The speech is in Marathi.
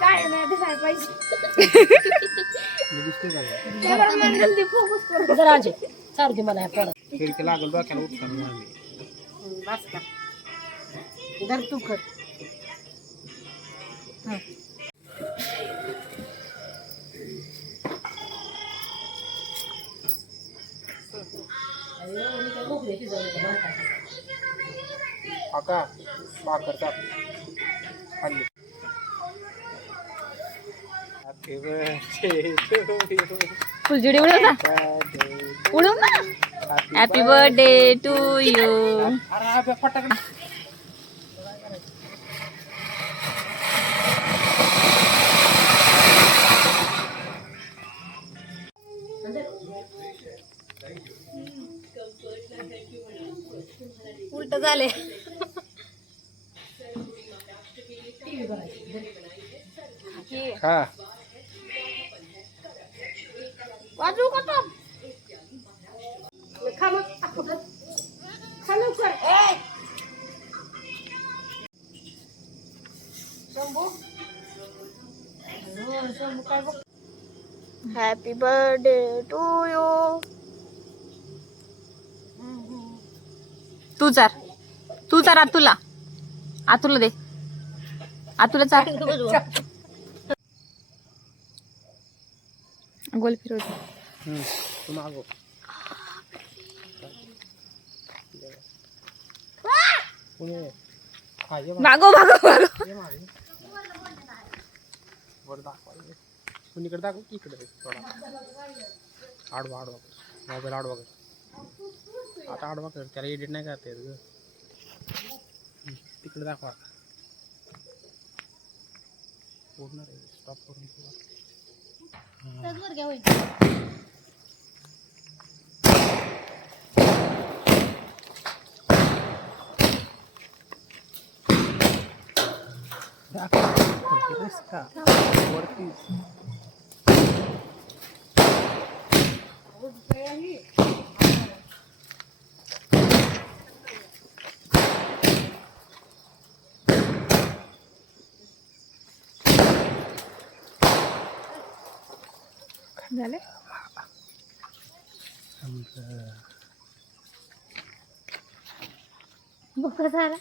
काय नाही दिसायला पाहिजे. सारखी मला लागल डोक्याला उठताना बस का धर तू कर काका भाकर टाक खाल्ली. हॅपी बर्थडे फुलझडी उडव ना उडव ना. Happy birthday to you. अरे फटाकडे उलट झाले. हा वाजू का तो? खा मग खा लवकर शंभू शंभू काय बघ. Happy birthday to you. तू चार आतुला दे. आतुला चार गोल फिरवते. तू मागो. भागो भागो भागो. कुणीकडे दाखव की इकडे थोडा आडवा आडवा मोबाईल आडवा कर. आता आडवा कर त्याला एडिट नाही करता येत ग. तिकडे दाखवा पूर्ण स्टॉप करून वरती झाले. बघ झाला.